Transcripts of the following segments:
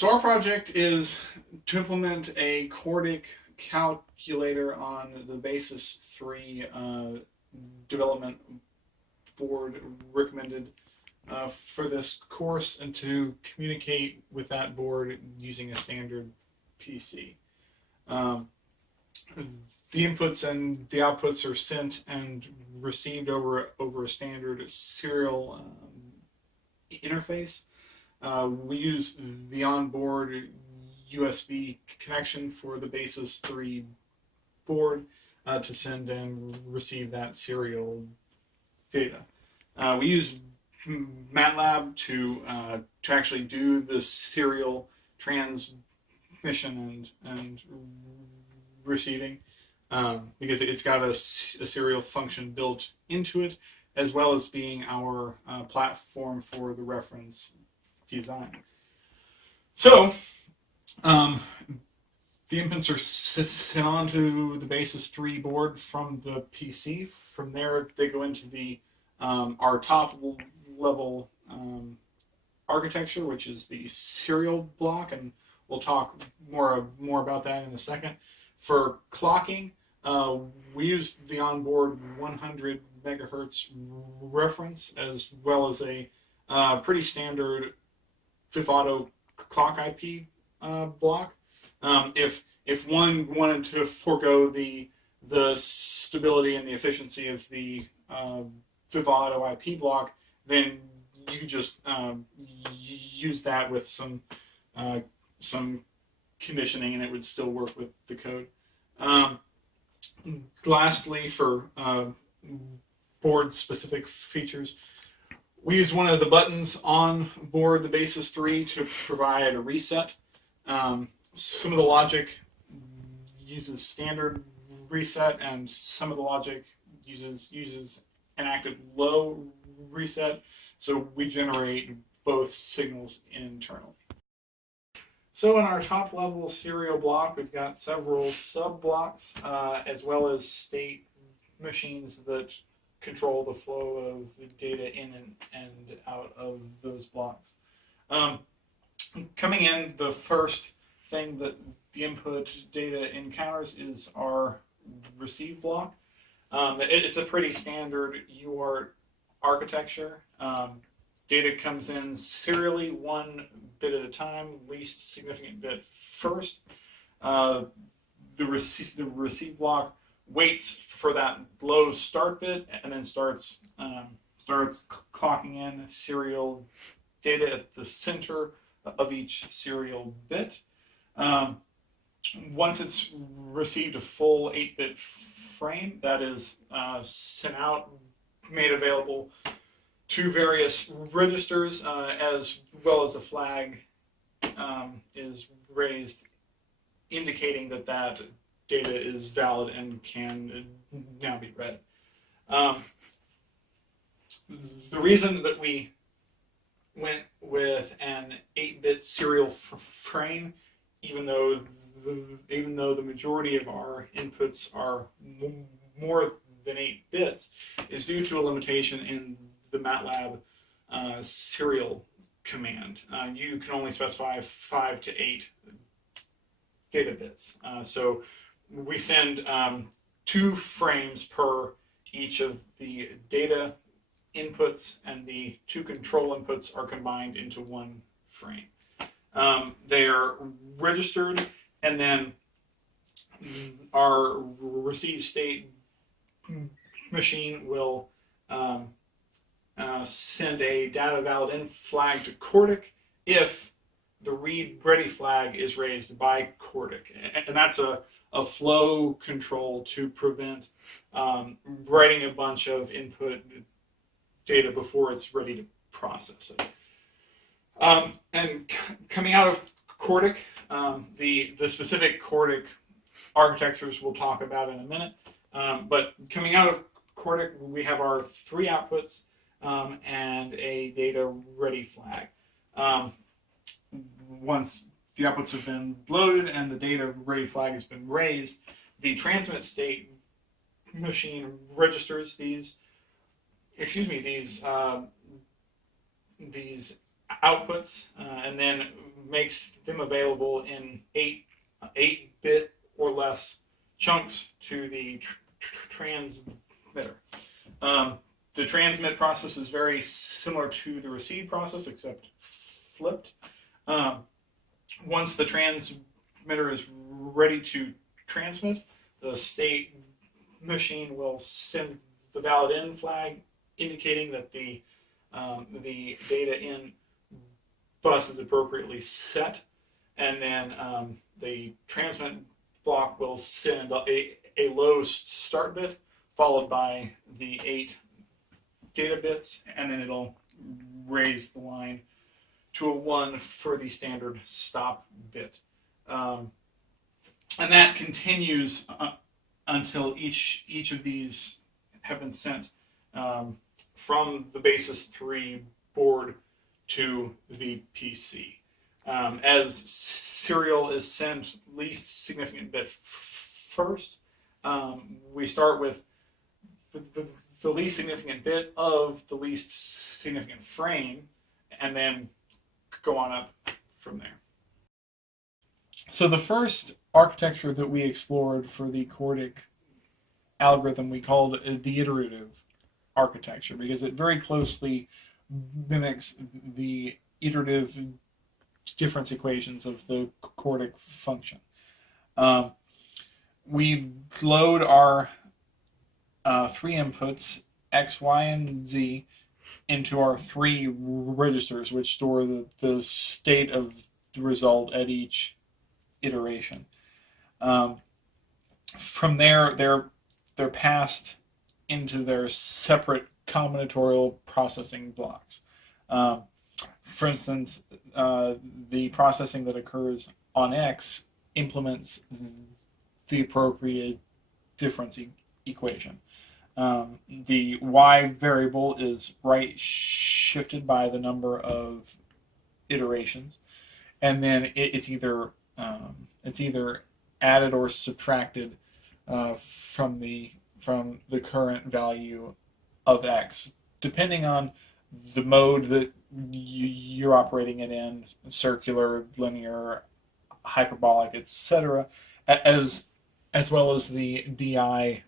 So our project is to implement a CORDIC calculator on the Basis 3 development board recommended for this course, and to communicate with that board using a standard PC. The inputs and the outputs are sent and received over a standard serial interface. We use the onboard USB connection for the Basis 3 board to send and receive that serial data. We use MATLAB to actually do the serial transmission and receiving, because it's got a serial function built into it, as well as being our platform for the reference design. So the inputs are sent onto the Basis 3 board from the PC. From there, they go into the our top level architecture, which is the serial block, and we'll talk more about that in a second. For clocking, we use the onboard 100 megahertz reference, as well as a pretty standard fifth auto clock IP block. If one wanted to forego the stability and the efficiency of the fifth auto IP block, then you just use that with some conditioning, and it would still work with the code. Lastly, for board-specific features, we use one of the buttons on board the Basis 3 to provide a reset. Some of the logic uses standard reset, and some of the logic uses an active low reset, so we generate both signals internally. So in our top level serial block, we've got several sub blocks, as well as state machines that control the flow of the data in and out of those blocks. Coming in, the first thing that the input data encounters is our receive block. It's a pretty standard UART architecture. Data comes in serially, one bit at a time, least significant bit first. The receive block waits for that low start bit, and then starts clocking in serial data at the center of each serial bit. Once it's received a full 8-bit frame, that is sent out, made available to various registers, as well as a flag is raised indicating that that data is valid and can now be read. The reason that we went with an 8-bit serial frame, even though the majority of our inputs are more than 8 bits, is due to a limitation in the MATLAB serial command. You can only specify 5 to 8 data bits. So we send 2 frames per each of the data inputs, and the 2 control inputs are combined into 1 frame. They are registered, and then our receive state machine will send a data valid in flag to CORDIC if the read ready flag is raised by CORDIC, and that's a flow control to prevent writing a bunch of input data before it's ready to process it. And coming out of CORDIC, the specific CORDIC architectures we'll talk about in a minute, but coming out of CORDIC, we have our 3 outputs and a data ready flag. Once the outputs have been loaded and the data ready flag has been raised, the transmit state machine registers these outputs, and then makes them available in 8-bit or less chunks to the transmitter. The transmit process is very similar to the receive process, except flipped. Once the transmitter is ready to transmit, the state machine will send the valid in flag, indicating that the data in bus is appropriately set, and then the transmit block will send a low start bit followed by the 8 data bits, and then it'll raise the line to a 1 for the standard stop bit. And that continues until each of these have been sent from the Basis 3 board to the PC. As serial is sent least significant bit first, we start with the least significant bit of the least significant frame, and then go on up from there. So the first architecture that we explored for the CORDIC algorithm we called the iterative architecture, because it very closely mimics the iterative difference equations of the CORDIC function. We load our 3 inputs, X, Y, and Z, into our 3 registers, which store the state of the result at each iteration. From there, they're passed into their separate combinatorial processing blocks. For instance, the processing that occurs on X implements the appropriate difference equation. The Y variable is right shifted by the number of iterations, and then it's either added or subtracted from the current value of X, depending on the mode that you're operating it in, circular, linear, hyperbolic, etc., as well as the DI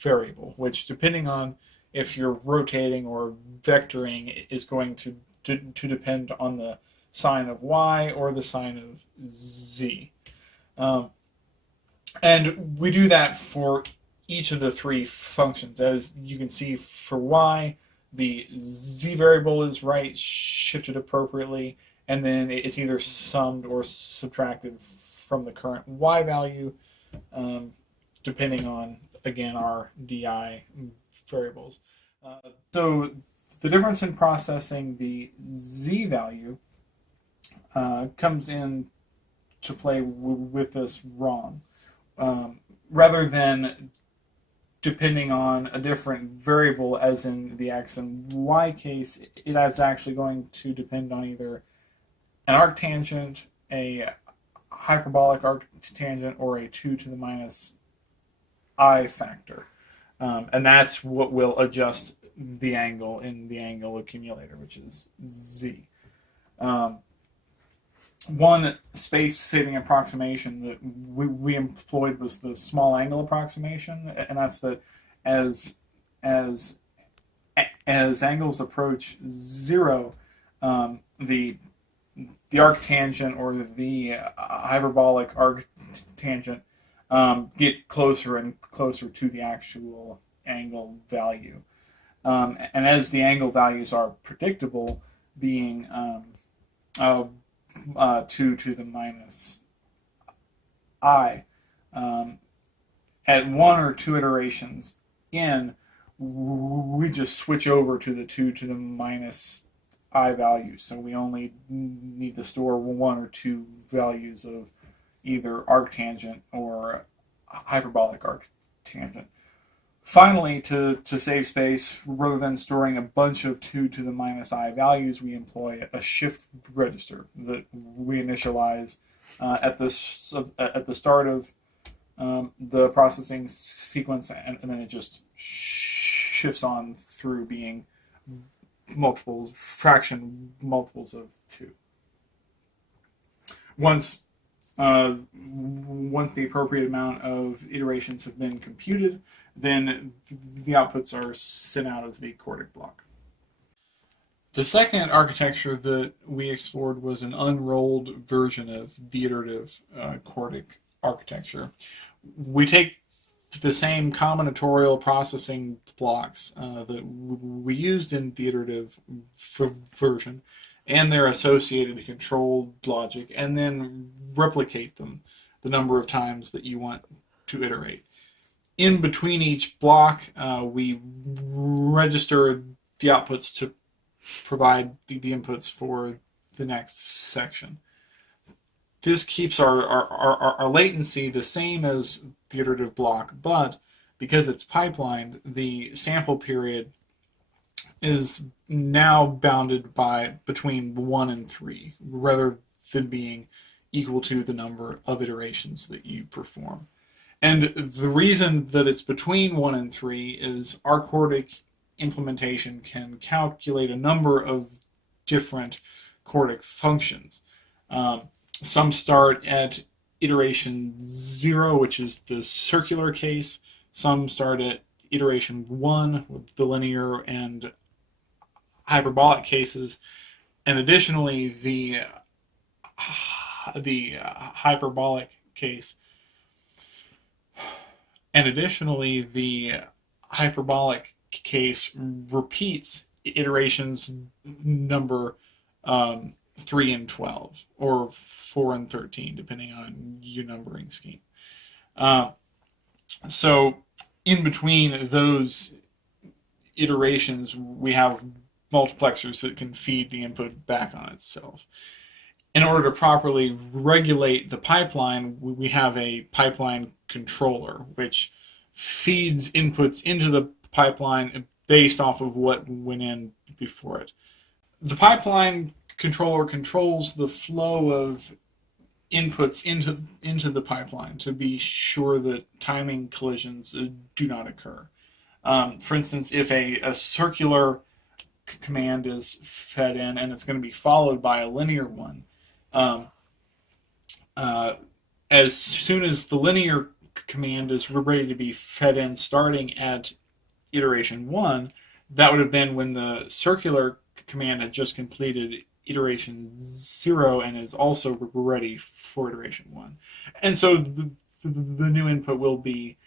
variable, which, depending on if you're rotating or vectoring, is going to depend on the sign of Y or the sign of Z. And we do that for each of the 3 functions. As you can see, for Y, the Z variable is right shifted appropriately, and then it's either summed or subtracted from the current Y value, depending on, again, our DI variables. So the difference in processing the Z value comes in to play with this wrong. Rather than depending on a different variable, as in the X and Y case, it is actually going to depend on either an arctangent, a hyperbolic arctangent, or a 2 to the minus I factor. And that's what will adjust the angle in the angle accumulator, which is Z. One space-saving approximation that we employed was the small angle approximation, and that's that as angles approach 0, the arctangent or the hyperbolic arctangent get closer and closer to the actual angle value. And as the angle values are predictable, being 2 to the minus I, at 1 or 2 iterations in, we just switch over to the 2 to the minus I value. So we only need to store 1 or 2 values of either arctangent or hyperbolic arctangent. Finally, to save space, rather than storing a bunch of 2 to the minus I values, we employ a shift register that we initialize at the start of the processing sequence, and then it just shifts on through being fraction multiples of 2. Once the appropriate amount of iterations have been computed, then the outputs are sent out of the CORDIC block. The second architecture that we explored was an unrolled version of the iterative CORDIC architecture. We take the same combinatorial processing blocks that we used in the iterative version and their associated control logic, and then replicate them the number of times that you want to iterate. In between each block, we register the outputs to provide the inputs for the next section. This keeps our latency the same as the iterative block, but because it's pipelined, the sample period is now bounded by between 1 and 3, rather than being equal to the number of iterations that you perform. And the reason that it's between 1 and 3 is our CORDIC implementation can calculate a number of different CORDIC functions. Some start at iteration 0, which is the circular case. Some start at iteration 1 with the linear and hyperbolic cases. And additionally, the hyperbolic case. And additionally, the hyperbolic case repeats iterations number 3 and 12, or 4 and 13, depending on your numbering scheme. So in between those iterations, we have multiplexers that can feed the input back on itself. In order to properly regulate the pipeline, we have a pipeline controller, which feeds inputs into the pipeline based off of what went in before it. The pipeline controller controls the flow of inputs into the pipeline to be sure that timing collisions do not occur. For instance, if a circular command is fed in and it's going to be followed by a linear one, as soon as the linear command is ready to be fed in starting at iteration 1, that would have been when the circular command had just completed iteration 0 and is also ready for iteration 1. And so the new input will be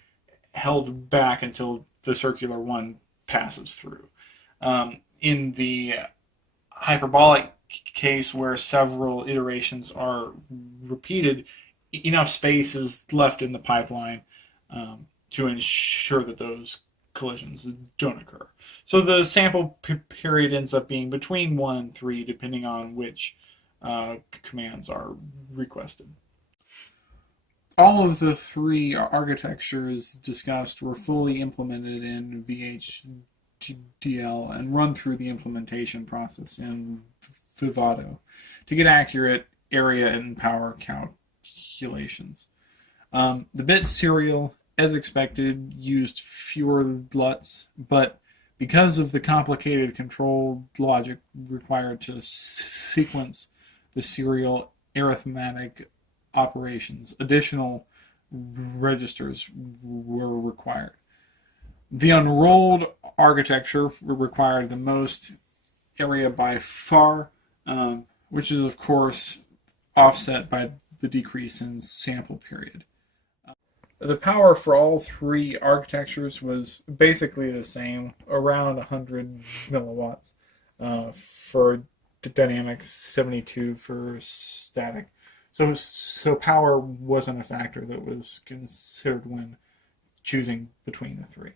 held back until the circular one passes through. In the hyperbolic case, where several iterations are repeated, enough space is left in the pipeline to ensure that those collisions don't occur. So the sample period ends up being between 1 and 3, depending on which commands are requested. All of the 3 architectures discussed were fully implemented in VHDL and run through the implementation process in Vivado to get accurate area and power calculations. The bit serial, as expected, used fewer LUTs, but because of the complicated control logic required to sequence the serial arithmetic operations, additional registers were required. The unrolled architecture required the most area by far, which is, of course, offset by the decrease in sample period. The power for all 3 architectures was basically the same, around 100 milliwatts for dynamic, 72 for static. So power wasn't a factor that was considered when choosing between the 3.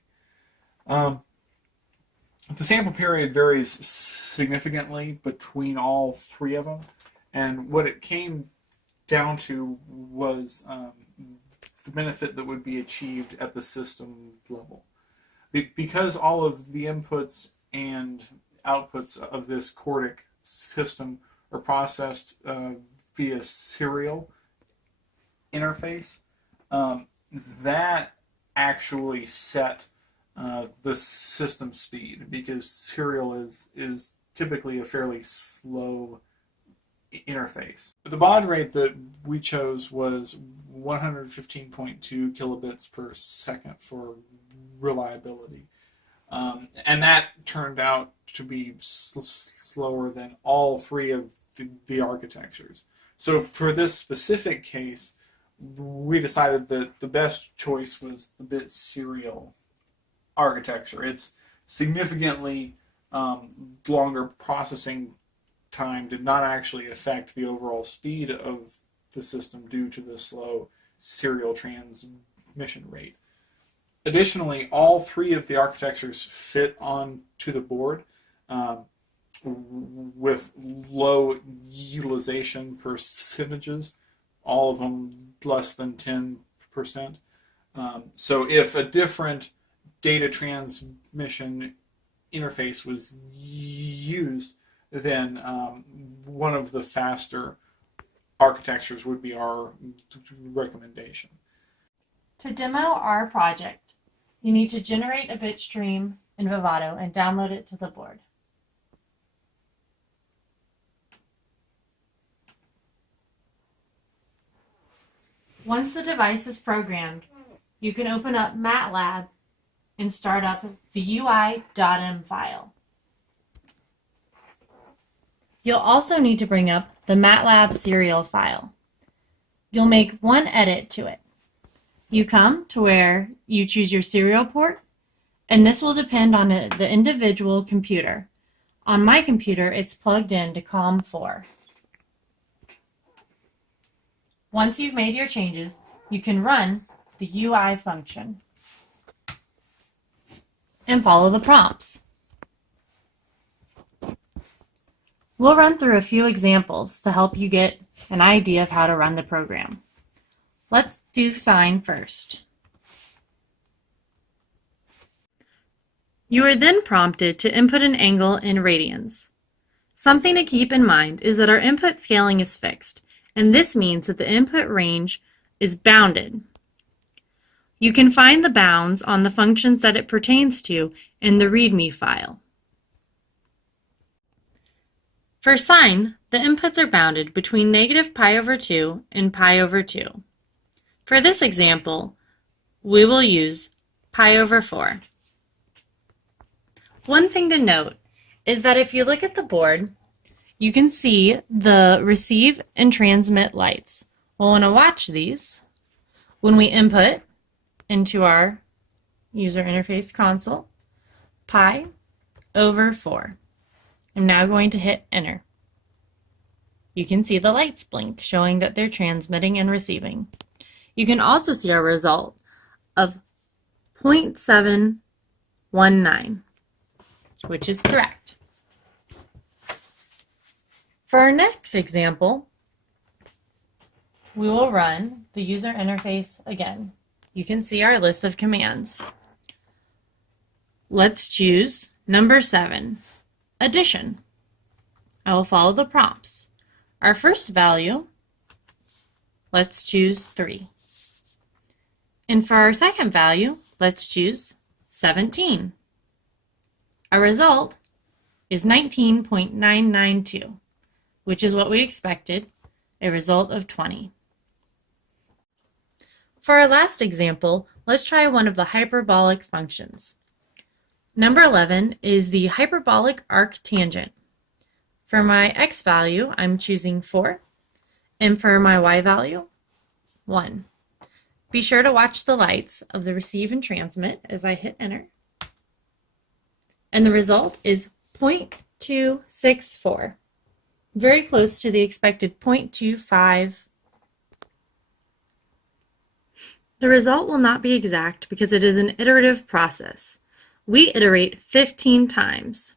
The sample period varies significantly between all 3 of them, and what it came down to was the benefit that would be achieved at the system level. Because all of the inputs and outputs of this CORDIC system are processed via serial interface, that actually set the system speed, because serial is typically a fairly slow interface. The baud rate that we chose was 115.2 kilobits per second for reliability. And that turned out to be slower than all three of the architectures. So for this specific case, we decided that the best choice was the bit serial architecture. It's significantly longer processing time did not actually affect the overall speed of the system due to the slow serial transmission rate. Additionally, all three of the architectures fit onto the board with low utilization percentages, all of them less than 10%. So if a different data transmission interface was used, then one of the faster architectures would be our recommendation. To demo our project, you need to generate a bit stream in Vivado and download it to the board. Once the device is programmed, you can open up MATLAB and start up the UI.m file. You'll also need to bring up the MATLAB serial file. You'll make one edit to it. You come to where you choose your serial port, and this will depend on the individual computer. On my computer, it's plugged in to COM4. Once you've made your changes, you can run the UI function and follow the prompts. We'll run through a few examples to help you get an idea of how to run the program. Let's do sine first. You are then prompted to input an angle in radians. Something to keep in mind is that our input scaling is fixed, and this means that the input range is bounded. You can find the bounds on the functions that it pertains to in the README file. For sine, the inputs are bounded between -π/2 and π/2. For this example, we will use π/4. One thing to note is that if you look at the board, you can see the receive and transmit lights. We'll want to watch these when we input into our user interface console, π/4. I'm now going to hit enter. You can see the lights blink, showing that they're transmitting and receiving. You can also see our result of 0.719, which is correct. For our next example, we will run the user interface again. You can see our list of commands. Let's choose number 7, addition. I will follow the prompts. Our first value, let's choose 3. And for our second value, let's choose 17. Our result is 19.992, which is what we expected, a result of 20. For our last example, let's try one of the hyperbolic functions. Number 11 is the hyperbolic arctangent. For my x value, I'm choosing 4, and for my y value, 1. Be sure to watch the lights of the receive and transmit as I hit enter. And the result is 0.264, very close to the expected 0.25. The result will not be exact because it is an iterative process. We iterate 15 times.